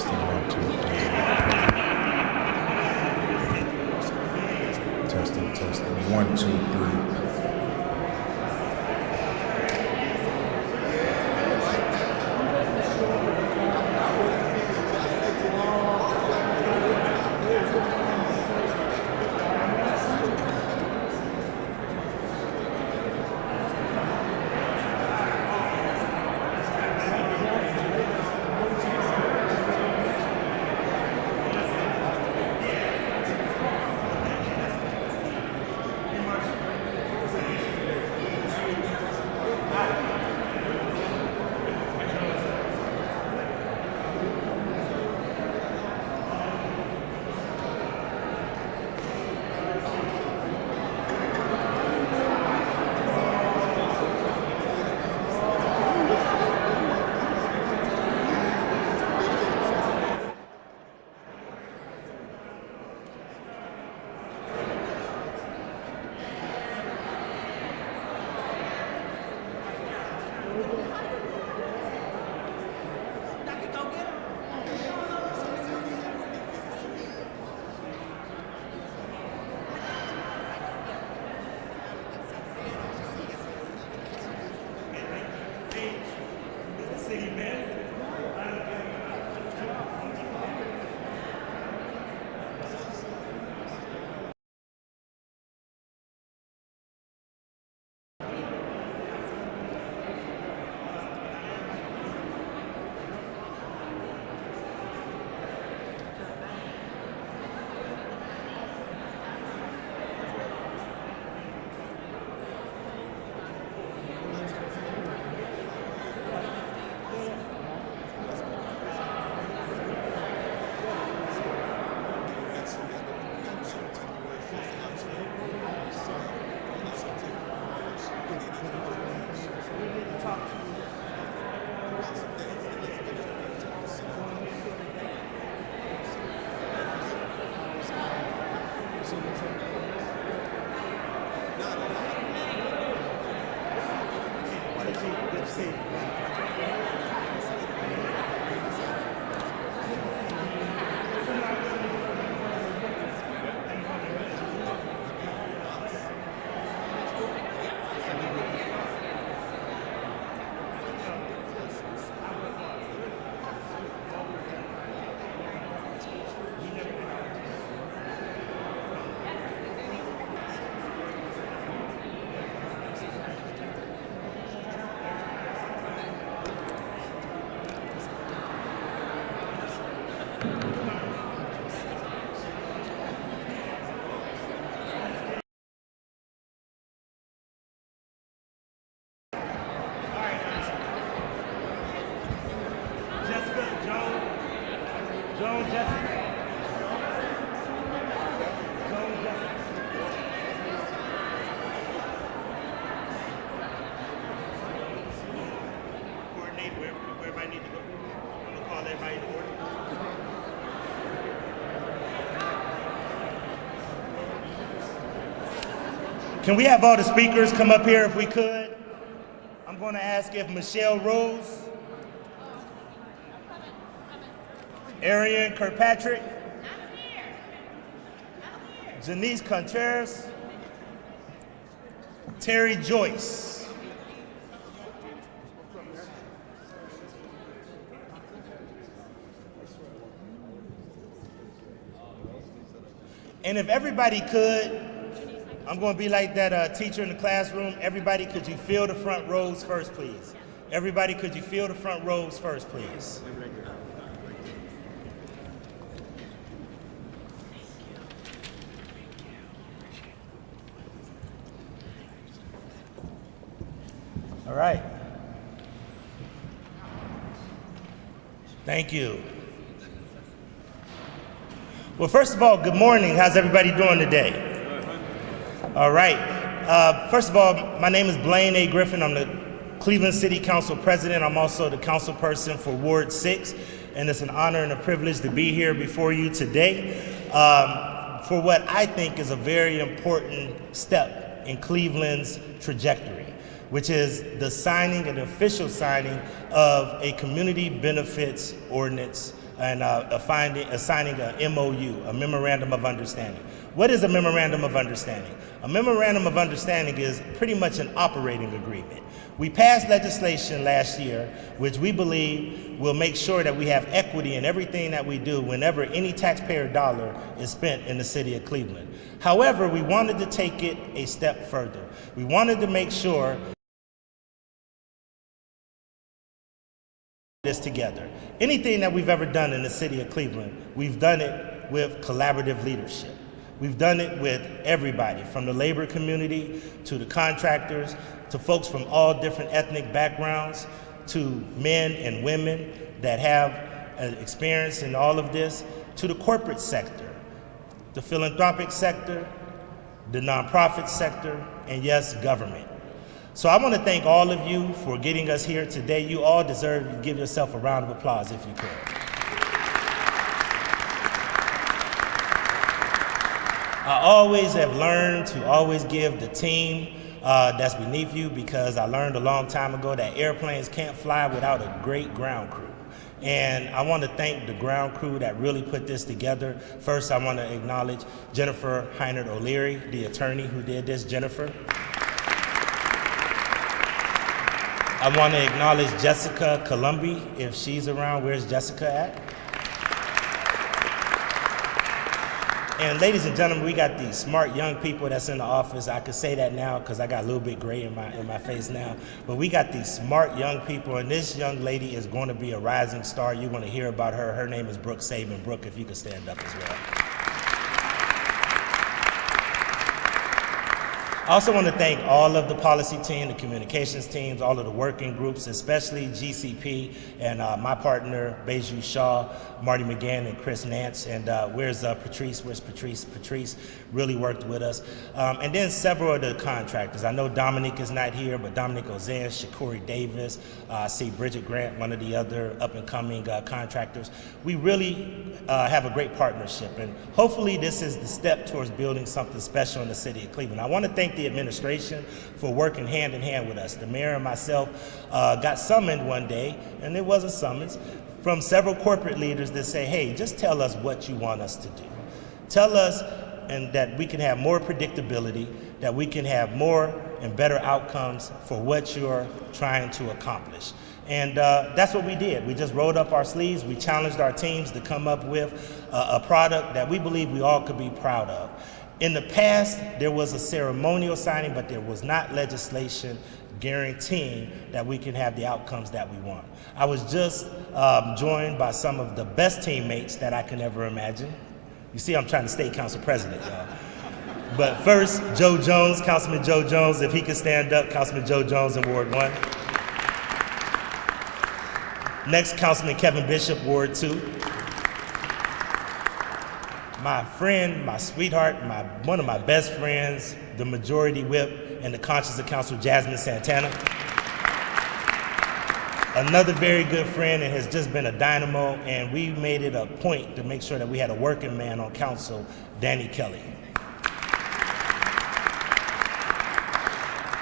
Testing, 1, 2, 3. Testing, 1, 2, 3. Can we have all the speakers come up here if we could? I'm going to ask if Michelle Rose, Arian Kirkpatrick, Janice Contreras, Terry Joyce. And if everybody could, I'm going to be like that teacher in the classroom. Everybody, could you fill the front rows first, please? Everybody, could you fill the front rows first, please? All right. Thank you. Well, first of all, good morning. How's everybody doing today? All right. First of all, my name is Blaine A. Griffin. I'm the Cleveland City Council President. I'm also the council person for Ward 6, and it's an honor and a privilege to be here before you today for what I think is a very important step in Cleveland's trajectory, which is the signing and official signing of a Community Benefits Ordinance and signing an MOU, a Memorandum of Understanding. What is a Memorandum of Understanding? A Memorandum of Understanding is pretty much an operating agreement. We passed legislation last year, which we believe will make sure that we have equity in everything that we do whenever any taxpayer dollar is spent in the city of Cleveland. However, we wanted to take it a step further. We wanted to make sure this together. Anything that we've ever done in the city of Cleveland, we've done it with collaborative leadership. We've done it with everybody, from the labor community to the contractors, to folks from all different ethnic backgrounds, to men and women that have experience in all of this, to the corporate sector, the philanthropic sector, the nonprofit sector, and yes, government. So I want to thank all of you for getting us here today. You all deserve to give yourself a round of applause if you could. I always have learned to always give the team that's beneath you, because I learned a long time ago that airplanes can't fly without a great ground crew. And I want to thank the ground crew that really put this together. First, I want to acknowledge Jennifer Heinert O'Leary, the attorney who did this. Jennifer. I want to acknowledge Jessica Columbi, if she's around. Where's Jessica at? And ladies and gentlemen, we got these smart young people that's in the office. I could say that now because I got a little bit gray in my face now. But we got these smart young people, and this young lady is going to be a rising star. You're going to hear about her. Her name is Brooke Saban. Brooke, if you could stand up as well. I also want to thank all of the policy team, the communications teams, all of the working groups, especially GCP and my partner, Beju Shaw, Marty McGann, and Chris Nance. And where's Patrice? Where's Patrice? Patrice really worked with us. And then several of the contractors. I know Dominique is not here, but Dominique Ozan, Shakuri Davis, I see Bridget Grant, one of the other up-and-coming contractors. We really have a great partnership, and hopefully this is the step towards building something special in the city of Cleveland. I want to thank the administration for working hand in hand with us. The mayor and myself got summoned one day, and it was a summons, from several corporate leaders that say, hey, just tell us what you want us to do. Tell us and that we can have more predictability, that we can have more and better outcomes for what you're trying to accomplish. And that's what we did. We just rolled up our sleeves. We challenged our teams to come up with a product that we believe we all could be proud of. In the past, there was a ceremonial signing, but there was not legislation guaranteeing that we can have the outcomes that we want. I was just joined by some of the best teammates that I can ever imagine. You see, I'm trying to stay council president, y'all. But first, Joe Jones, Councilman Joe Jones, if he could stand up, Councilman Joe Jones in Ward 1. Next, Councilman Kevin Bishop, Ward 2. My friend, my sweetheart, one of my best friends, the majority whip and the conscience of council, Jasmine Santana. Another very good friend and has just been a dynamo, and we made it a point to make sure that we had a working man on council, Danny Kelly.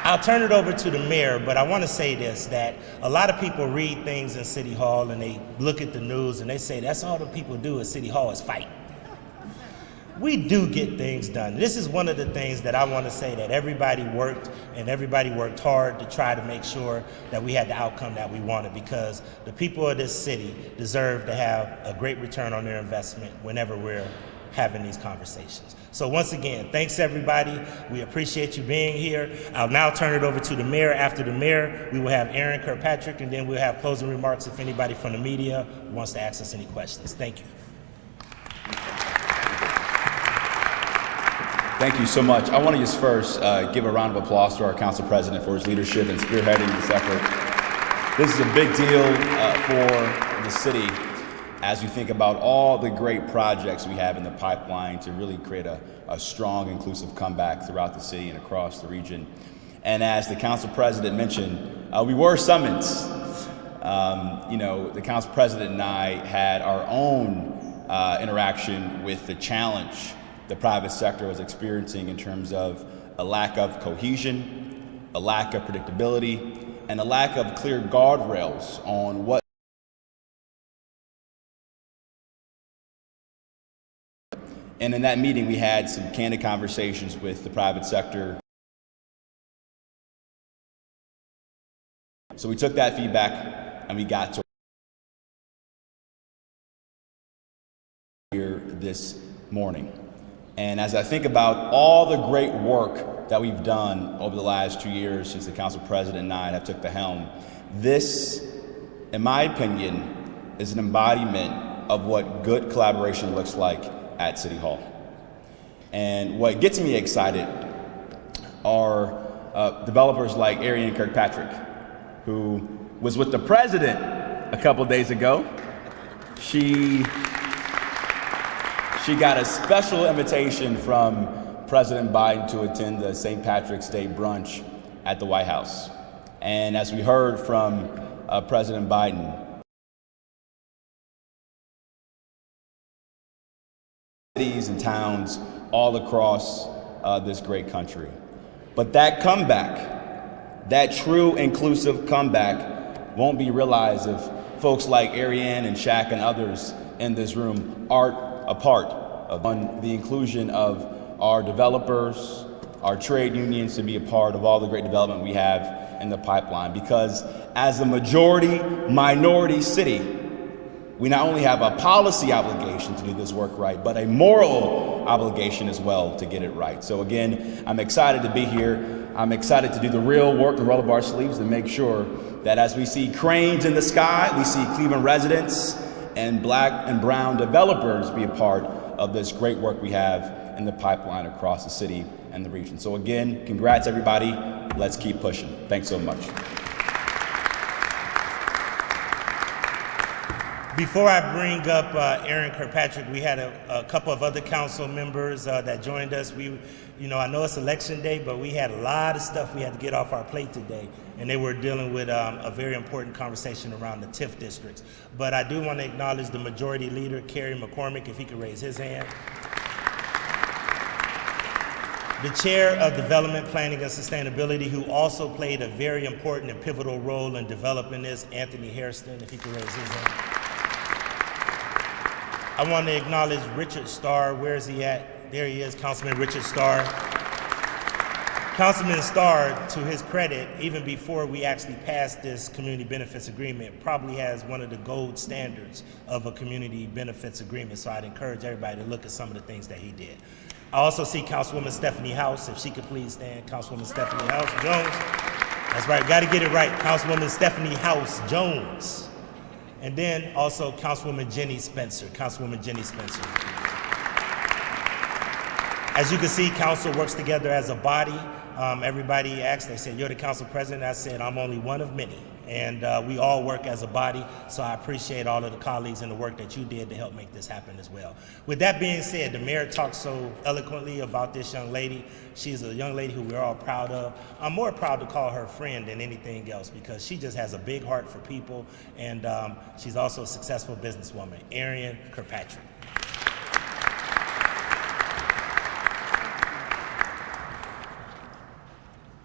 I'll turn it over to the mayor, but I want to say this, that a lot of people read things in City Hall and they look at the news and they say, that's all the people do at City Hall is fight. We do get things done. This is one of the things that I want to say, that everybody worked and everybody worked hard to try to make sure that we had the outcome that we wanted, because the people of this city deserve to have a great return on their investment whenever we're having these conversations. So once again, thanks everybody. We appreciate you being here. I'll now turn it over to the mayor. After the mayor, we will have Aaron Kirkpatrick, and then we'll have closing remarks if anybody from the media wants to ask us any questions. Thank you. Thank you so much. I want to just first give a round of applause to our council president for his leadership in spearheading this effort. This is a big deal for the city as we think about all the great projects we have in the pipeline to really create a strong, inclusive comeback throughout the city and across the region. And as the council president mentioned, we were summoned. The council president and I had our own interaction with the challenge the private sector was experiencing in terms of a lack of cohesion, a lack of predictability, and a lack of clear guardrails on what And in that meeting, we had some candid conversations with the private sector. So we took that feedback and we got to here this morning. And as I think about all the great work that we've done over the last 2 years since the council president and I have took the helm, this, in my opinion, is an embodiment of what good collaboration looks like at City Hall. And what gets me excited are developers like Ariane Kirkpatrick, who was with the president a couple days ago. She got a special invitation from President Biden to attend the St. Patrick's Day brunch at the White House. And as we heard from President Biden, cities and towns all across this great country. But that comeback, that true inclusive comeback, won't be realized if folks like Ariane and Shaq and others in this room aren't a part of the inclusion of our developers, our trade unions to be a part of all the great development we have in the pipeline. Because as a majority minority city, we not only have a policy obligation to do this work right, but a moral obligation as well to get it right. So again, I'm excited to be here. I'm excited to do the real work and roll up our sleeves and make sure that as we see cranes in the sky, we see Cleveland residents and Black and brown developers be a part of this great work we have in the pipeline across the city and the region. So again, congrats everybody. Let's keep pushing. Thanks so much. Before I bring up Aaron Kirkpatrick, we had a couple of other council members that joined us. I know it's election day, but we had a lot of stuff we had to get off our plate today, and they were dealing with a very important conversation around the TIF districts. But I do want to acknowledge the majority leader, Kerry McCormick, if he could raise his hand. The chair of Development, Planning, and Sustainability, who also played a very important and pivotal role in developing this, Anthony Hairston, if he could raise his hand. I want to acknowledge Richard Starr. Where is he at? There he is, Councilman Richard Starr. Councilman Starr, to his credit, even before we actually passed this community benefits agreement, probably has one of the gold standards of a community benefits agreement. So I'd encourage everybody to look at some of the things that he did. I also see Councilwoman Stephanie House, if she could please stand. Councilwoman Stephanie House Jones. That's right, got to get it right. Councilwoman Stephanie House Jones. And then also Councilwoman Jenny Spencer. Councilwoman Jenny Spencer. As you can see, council works together as a body. Everybody asked, they said, you're the council president. I said, I'm only one of many. And we all work as a body, so I appreciate all of the colleagues and the work that you did to help make this happen as well. With that being said, the mayor talked so eloquently about this young lady. She's a young lady who we're all proud of. I'm more proud to call her friend than anything else because she just has a big heart for people, and she's also a successful businesswoman, Ariane Kirkpatrick.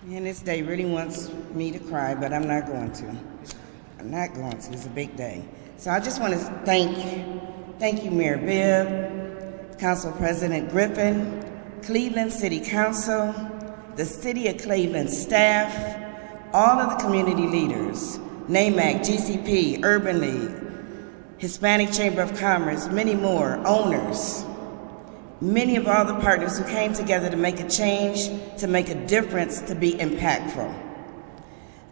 Man, this day really wants me to cry, but I'm not going to. I'm not going to. It's a big day. So I just want to thank you, Mayor Bibb, Council President Griffin, Cleveland City Council, the City of Cleveland staff, all of the community leaders, NAMAC, GCP, Urban League, Hispanic Chamber of Commerce, many more, owners, many of all the partners who came together to make a change, to make a difference, to be impactful.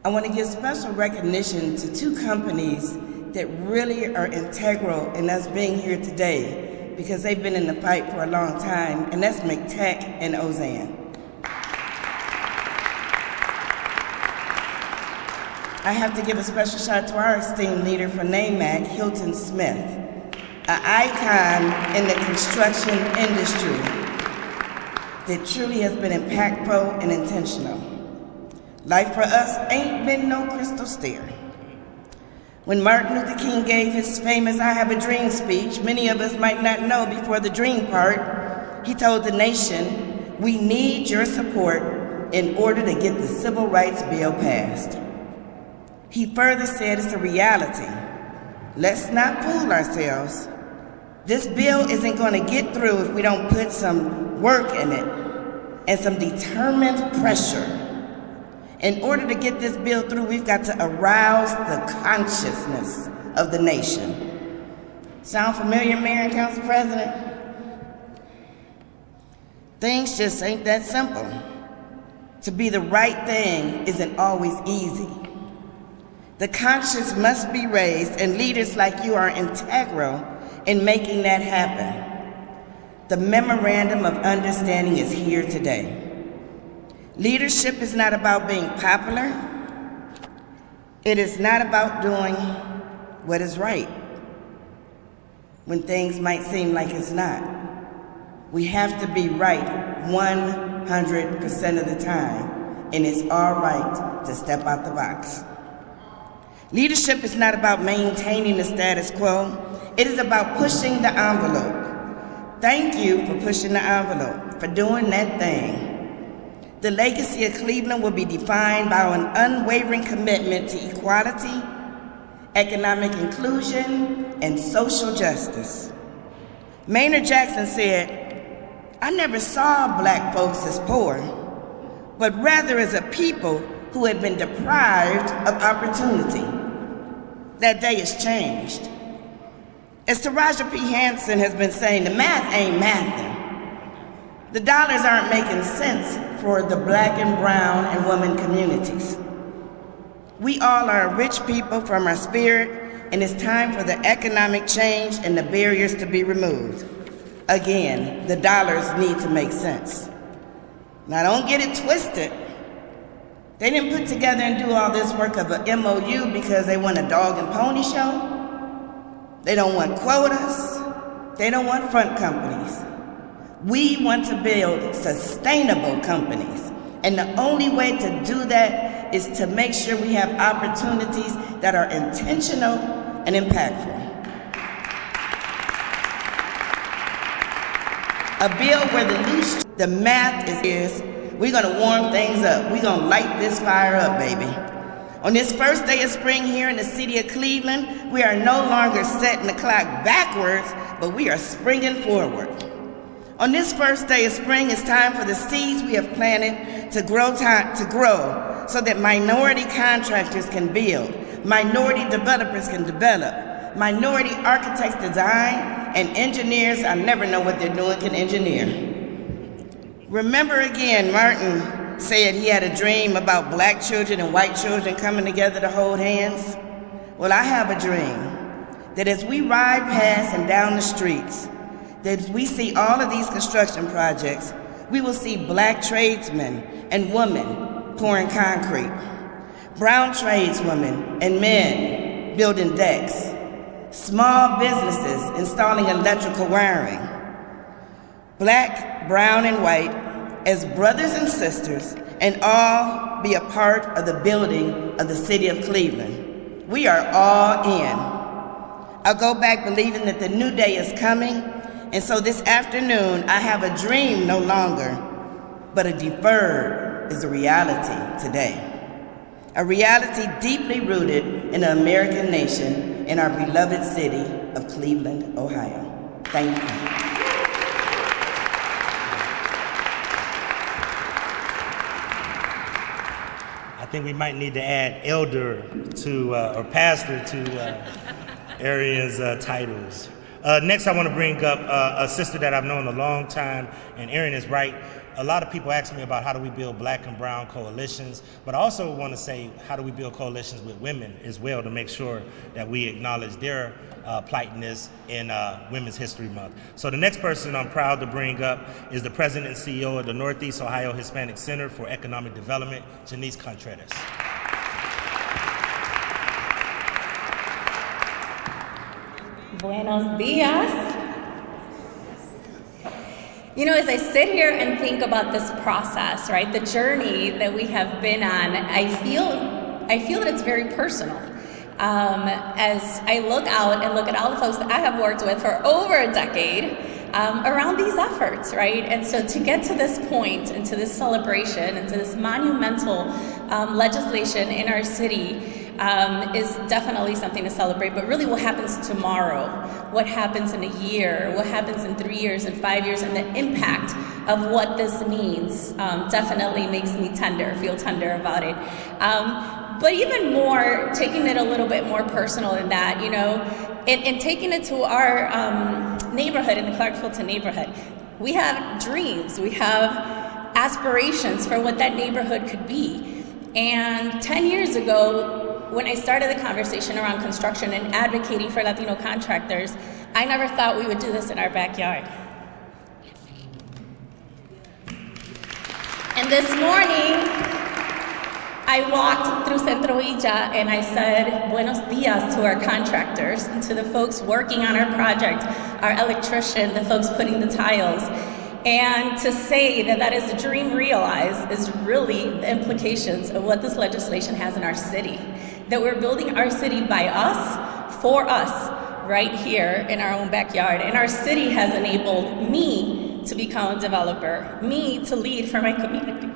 I want to give special recognition to two companies that really are integral in us being here today because they've been in the fight for a long time, and that's McTech and Ozan. I have to give a special shout out to our esteemed leader for NAMAC, Hilton Smith, an icon in the construction industry that truly has been impactful and intentional. Life for us ain't been no crystal stair. When Martin Luther King gave his famous I Have a Dream speech, many of us might not know before the dream part, he told the nation, we need your support in order to get the Civil Rights Bill passed. He further said it's a reality. Let's not fool ourselves. This bill isn't going to get through if we don't put some work in it and some determined pressure. In order to get this bill through, we've got to arouse the consciousness of the nation. Sound familiar, Mayor and Council President? Things just ain't that simple. To be the right thing isn't always easy. The conscience must be raised, and leaders like you are integral in making that happen. The Memorandum of Understanding is here today. Leadership is not about being popular. It is not about doing what is right when things might seem like it's not. We have to be right 100% of the time, and it's all right to step out the box. Leadership is not about maintaining the status quo. It is about pushing the envelope. Thank you for pushing the envelope, for doing that thing. The legacy of Cleveland will be defined by an unwavering commitment to equality, economic inclusion, and social justice. Maynard Jackson said, "I never saw black folks as poor, but rather as a people who had been deprived of opportunity." That day has changed. As Taraji P. Henson has been saying, the math ain't mathing. The dollars aren't making sense for the black and brown and women communities. We all are a rich people from our spirit, and it's time for the economic change and the barriers to be removed. Again, the dollars need to make sense. Now don't get it twisted. They didn't put together and do all this work of an MOU because they want a dog and pony show. They don't want quotas. They don't want front companies. We want to build sustainable companies. And the only way to do that is to make sure we have opportunities that are intentional and impactful. A bill where the math is we're gonna warm things up. We're gonna light this fire up, baby. On this first day of spring here in the city of Cleveland, we are no longer setting the clock backwards, but we are springing forward. On this first day of spring, it's time for the seeds we have planted to grow so that minority contractors can build, minority developers can develop, minority architects design, and engineers, I never know what they're doing, can engineer. Remember again, Martin said he had a dream about black children and white children coming together to hold hands. Well, I have a dream that as we ride past and down the streets, that as we see all of these construction projects, we will see black tradesmen and women pouring concrete, brown tradeswomen and men building decks, small businesses installing electrical wiring, black, brown, and white as brothers and sisters, and all be a part of the building of the city of Cleveland. We are all in. I'll go back believing that the new day is coming, and so this afternoon I have a dream no longer, but a deferred is a reality today. A reality deeply rooted in the American nation in our beloved city of Cleveland, Ohio. Thank you. I think we might need to add elder to, or pastor to Arian's titles. Next, I want to bring up a sister that I've known a long time, and Arian is right. A lot of people ask me about how do we build black and brown coalitions, but I also want to say how do we build coalitions with women as well to make sure that we acknowledge their plight in Women's History Month. So the next person I'm proud to bring up is the President and CEO of the Northeast Ohio Hispanic Center for Economic Development, Janice Contreras. Buenos dias. You know, as I sit here and think about this process, right, the journey that we have been on, I feel that it's very personal. As I look out and look at all the folks that I have worked with for over a decade around these efforts, right? And so to get to this point and to this celebration and to this monumental legislation in our city, is definitely something to celebrate. But really, what happens tomorrow, what happens in a year, what happens in 3 years and 5 years, and the impact of what this means definitely makes me feel tender about it. But even more, taking it a little bit more personal than that, you know, and taking it to our neighborhood, in the Clark Fulton neighborhood. We have dreams, we have aspirations for what that neighborhood could be. And 10 years ago, when I started the conversation around construction and advocating for Latino contractors, I never thought we would do this in our backyard. And this morning, I walked through Centro Villa and I said, buenos dias to our contractors and to the folks working on our project, our electrician, the folks putting the tiles. And to say that that is a dream realized is really the implications of what this legislation has in our city. That we're building our city by us, for us, right here in our own backyard. And our city has enabled me to become a developer, me to lead for my community.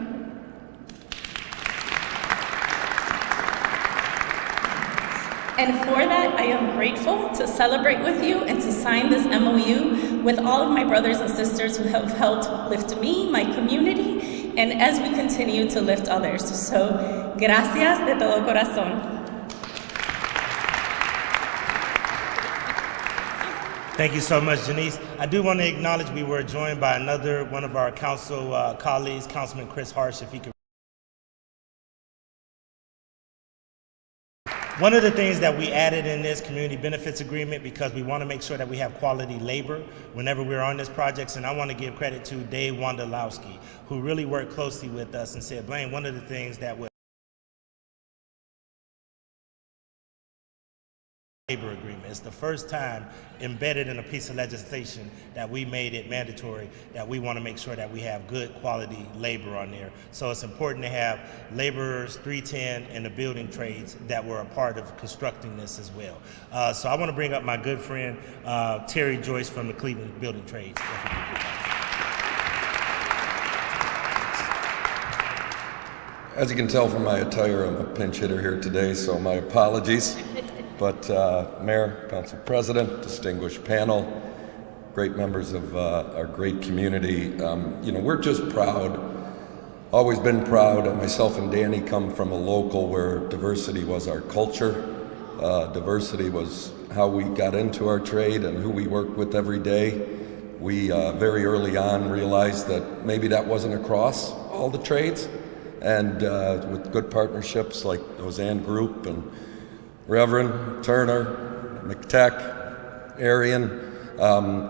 And for that, I am grateful to celebrate with you and to sign this MOU with all of my brothers and sisters who have helped lift me, my community, and as we continue to lift others. So, gracias de todo corazón. Thank you so much, Janice. I do want to acknowledge we were joined by another one of our council colleagues, Councilman Chris Harsh, if he could. One of the things that we added in this community benefits agreement, because we want to make sure that we have quality labor whenever we're on this project, and I want to give credit to Dave Wondolowski, who really worked closely with us and said, Blaine, one of the things that would labor agreement. It's the first time embedded in a piece of legislation that we made it mandatory that we want to make sure that we have good quality labor on there. So it's important to have laborers, 310, and the building trades that were a part of constructing this as well. So I want to bring up my good friend, Terry Joyce from the Cleveland Building Trades. As you can tell from my attire, I'm a pinch hitter here today, so my apologies. But Mayor, Council President, distinguished panel, great members of our great community, you know, we're just proud, always been proud. Myself and Danny come from a local where diversity was our culture. Diversity was how we got into our trade and who we worked with every day. We very early on realized that maybe that wasn't across all the trades. And with good partnerships like Roseanne Group and Reverend, Turner, McTech, Arian,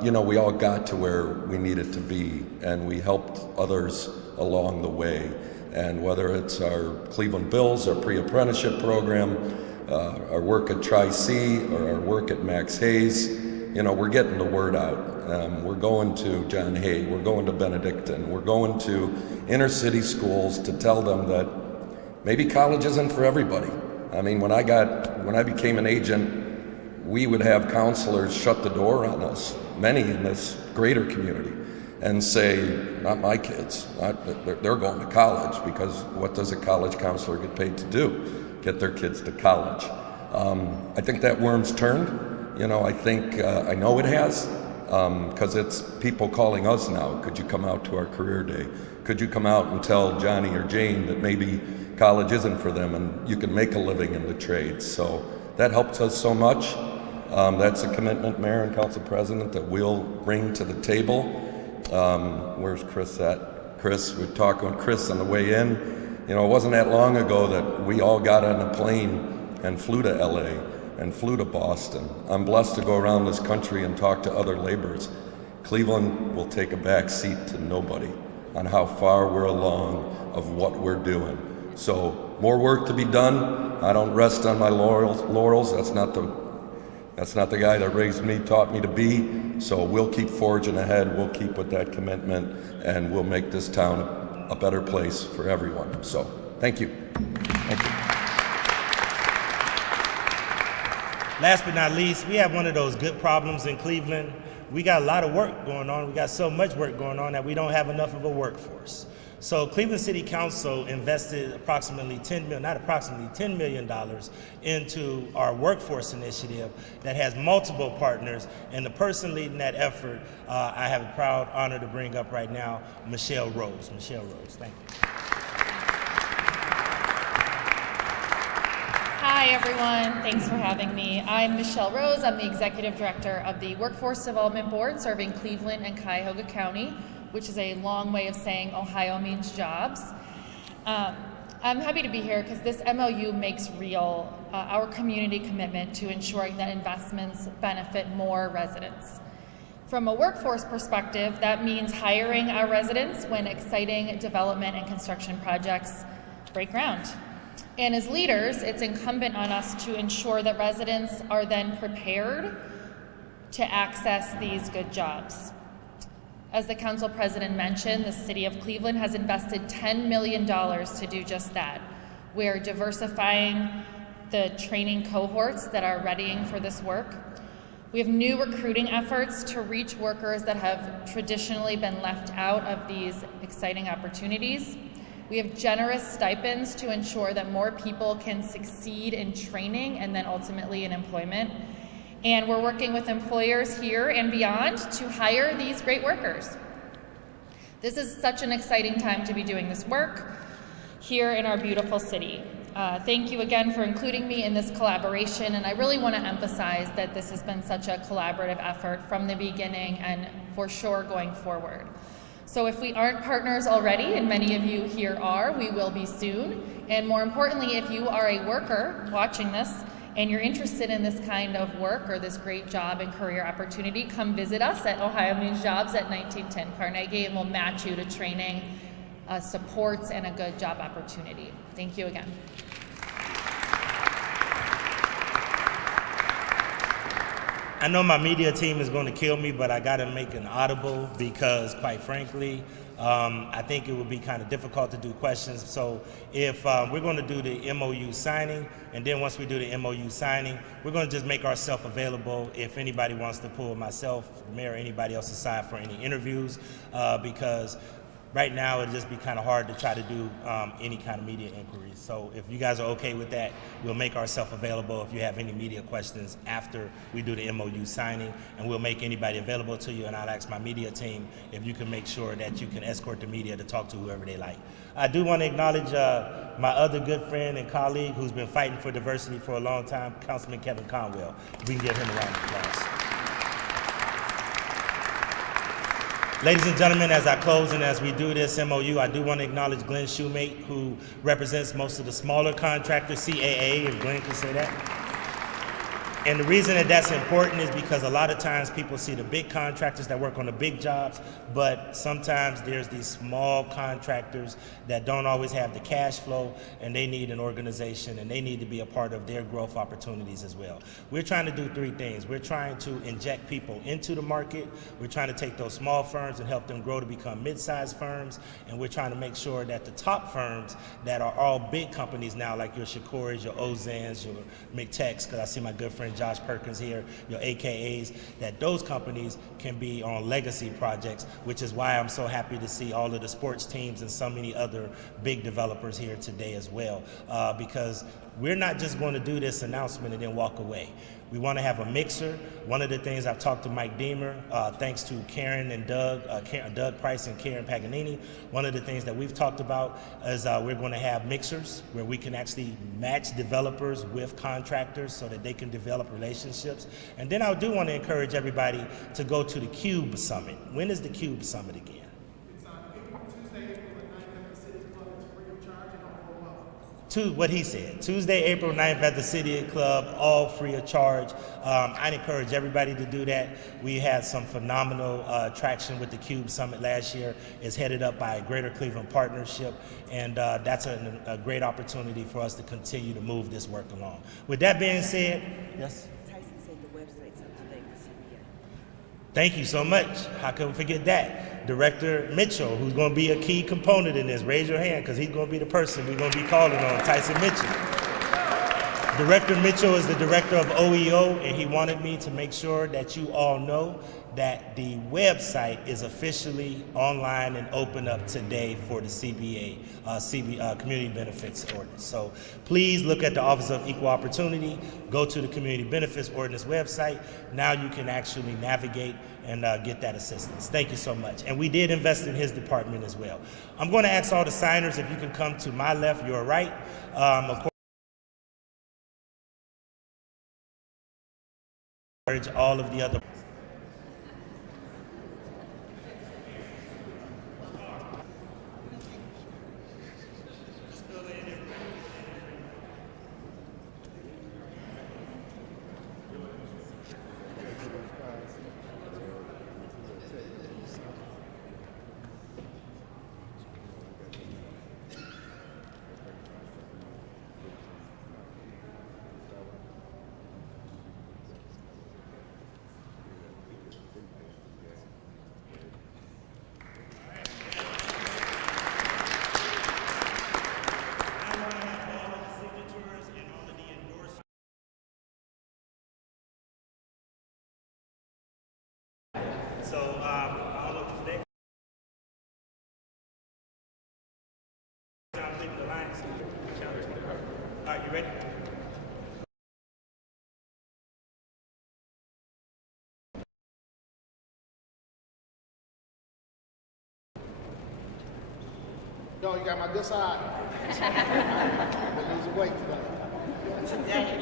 you know, we all got to where we needed to be, and we helped others along the way. And whether it's our Cleveland Bills, our pre-apprenticeship program, our work at Tri-C, or our work at Max Hayes, you know, we're getting the word out. We're going to John Hay, we're going to Benedictine, we're going to inner city schools to tell them that maybe college isn't for everybody. I mean, when I became an agent, we would have counselors shut the door on us, many in this greater community, and say, not my kids, they're going to college, because what does a college counselor get paid to do? Get their kids to college. I think that worm's turned. You know, I know it has, because it's people calling us now. Could you come out to our career day? Could you come out and tell Johnny or Jane that maybe college isn't for them and you can make a living in the trades? So that helps us so much. That's a commitment, Mayor and Council President, that we'll bring to the table. Where's Chris at? Chris, we're talking with Chris on the way in. You know, it wasn't that long ago that we all got on a plane and flew to LA and flew to Boston. I'm blessed to go around this country and talk to other laborers. Cleveland will take a back seat to nobody on how far we're along of what we're doing. So more work to be done. I don't rest on my laurels. That's not the guy that raised me, taught me to be. So we'll keep forging ahead. We'll keep with that commitment, and we'll make this town a better place for everyone. So thank you. Thank you. Last but not least, we have one of those good problems in Cleveland. We got a lot of work going on. We got so much work going on that we don't have enough of a workforce. So Cleveland City Council invested approximately $10 million into our workforce initiative that has multiple partners. And the person leading that effort, I have a proud honor to bring up right now, Michelle Rose. Michelle Rose, thank you. Hi, everyone. Thanks for having me. I'm Michelle Rose. I'm the Executive Director of the Workforce Development Board serving Cleveland and Cuyahoga County, which is a long way of saying Ohio means jobs. I'm happy to be here because this MOU makes real our community commitment to ensuring that investments benefit more residents. From a workforce perspective, that means hiring our residents when exciting development and construction projects break ground. And as leaders, it's incumbent on us to ensure that residents are then prepared to access these good jobs. As the council president mentioned, the city of Cleveland has invested $10 million to do just that. We're diversifying the training cohorts that are readying for this work. We have new recruiting efforts to reach workers that have traditionally been left out of these exciting opportunities. We have generous stipends to ensure that more people can succeed in training and then ultimately in employment. And we're working with employers here and beyond to hire these great workers. This is such an exciting time to be doing this work here in our beautiful city. Thank you again for including me in this collaboration, and I really want to emphasize that this has been such a collaborative effort from the beginning and for sure going forward. So if we aren't partners already, and many of you here are, we will be soon. And more importantly, if you are a worker watching this and you're interested in this kind of work or this great job and career opportunity, come visit us at Ohio Means Jobs at 1910 Carnegie, and we'll match you to training, supports, and a good job opportunity. Thank you again. I know my media team is going to kill me, but I got to make an audible because, quite frankly, I think it would be kind of difficult to do questions. So if we're going to do the MOU signing, and then once we do the MOU signing, we're going to just make ourselves available if anybody wants to pull myself, the mayor, or anybody else aside for any interviews, because right now it'd just be kind of hard to try to do any kind of media inquiries. So if you guys are okay with that, we'll make ourselves available if you have any media questions after we do the MOU signing, and we'll make anybody available to you, and I'll ask my media team if you can make sure that you can escort the media to talk to whoever they like. I do want to acknowledge my other good friend and colleague who's been fighting for diversity for a long time, Councilman Kevin Conwell. We can give him a round of applause. Ladies and gentlemen, as I close and as we do this MOU, I do want to acknowledge Glenn Shoemate, who represents most of the smaller contractors, CAA, if Glenn can say that. And the reason that that's important is because a lot of times people see the big contractors that work on the big jobs, but sometimes there's these small contractors that don't always have the cash flow, and they need an organization, and they need to be a part of their growth opportunities as well. We're trying to do three things. We're trying to inject people into the market. We're trying to take those small firms and help them grow to become mid-sized firms, and we're trying to make sure that the top firms that are all big companies now, like your Shakuras, your Ozans, your McTechs, because I see my good friend Josh Perkins here, your AKAs, that those companies can be on legacy projects, which is why I'm so happy to see all of the sports teams and so many other big developers here today as well, because we're not just going to do this announcement and then walk away. We want to have a mixer. One of the things I've talked to Mike Deemer, thanks to Karen and Doug Price and Karen Paganini, one of the things that we've talked about is we're going to have mixers where we can actually match developers with contractors so that they can develop relationships. And then I do want to encourage everybody to go to the CUBE Summit. When is the CUBE Summit again? What he said, Tuesday, April 9th at the City Club, all free of charge. I'd encourage everybody to do that. We had some phenomenal traction with the CUBE Summit last year. It's headed up by a Greater Cleveland Partnership, and that's a great opportunity for us to continue to move this work along. With that being said, yes? Tyson said the website's up to date for CBA. Thank you so much. How can we forget that? Director Mitchell, who's going to be a key component in this. Raise your hand, because he's going to be the person we're going to be calling on, Tyson Mitchell. Director Mitchell is the director of OEO, and he wanted me to make sure that you all know that the website is officially online and open up today for the CBA, Community Benefits Ordinance. So please look at the Office of Equal Opportunity, go to the Community Benefits Ordinance website. Now you can actually navigate and get that assistance. Thank you so much. And we did invest in his department as well. I'm going to ask all the signers if you can come to my left, your right. Of course, urge all of the other. So, all of the next. I'm thinking the lines. All right, you ready? Yo, you got my good side. I'm gonna lose weight today.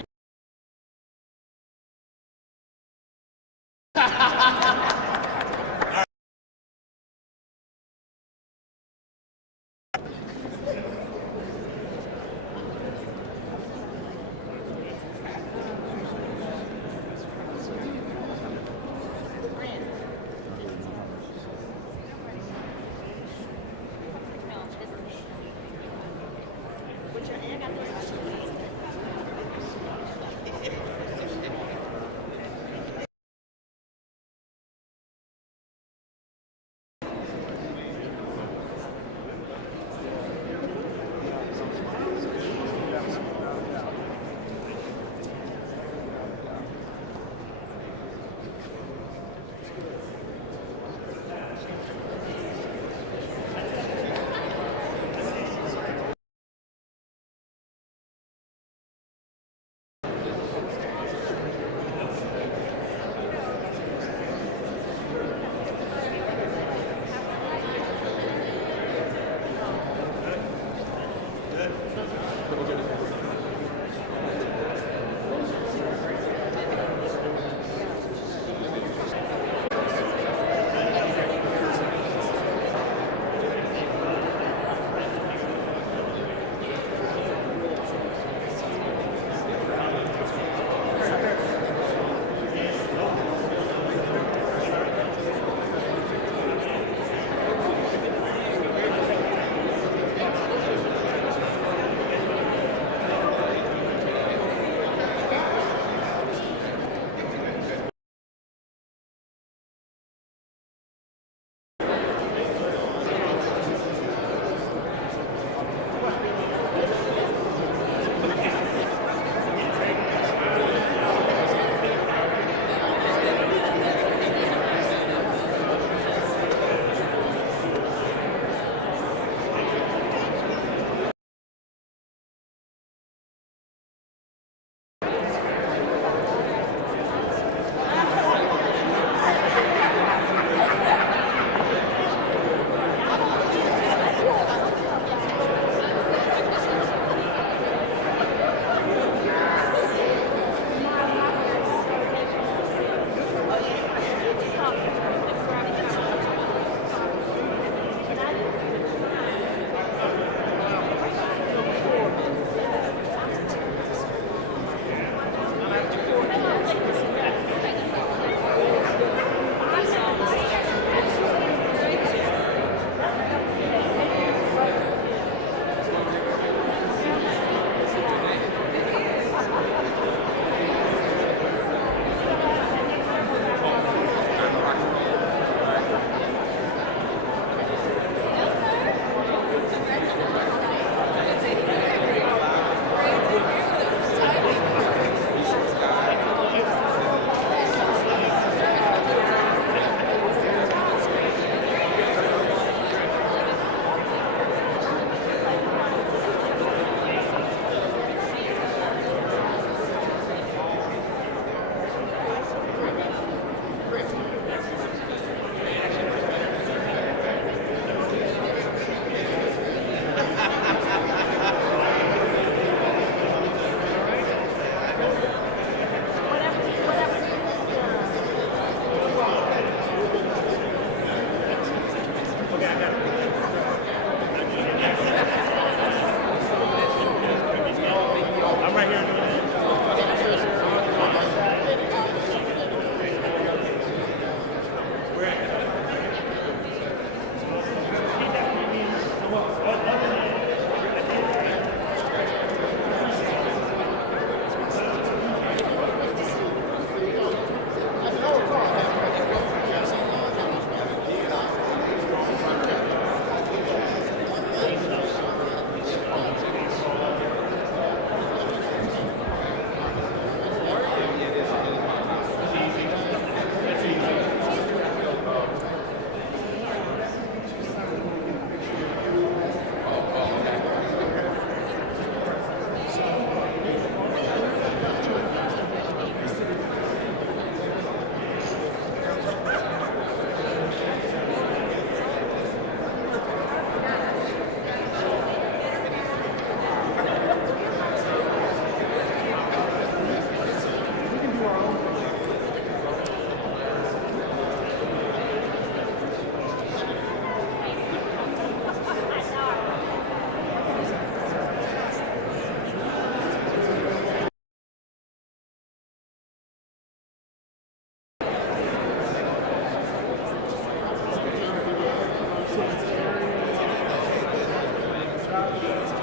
Thank you.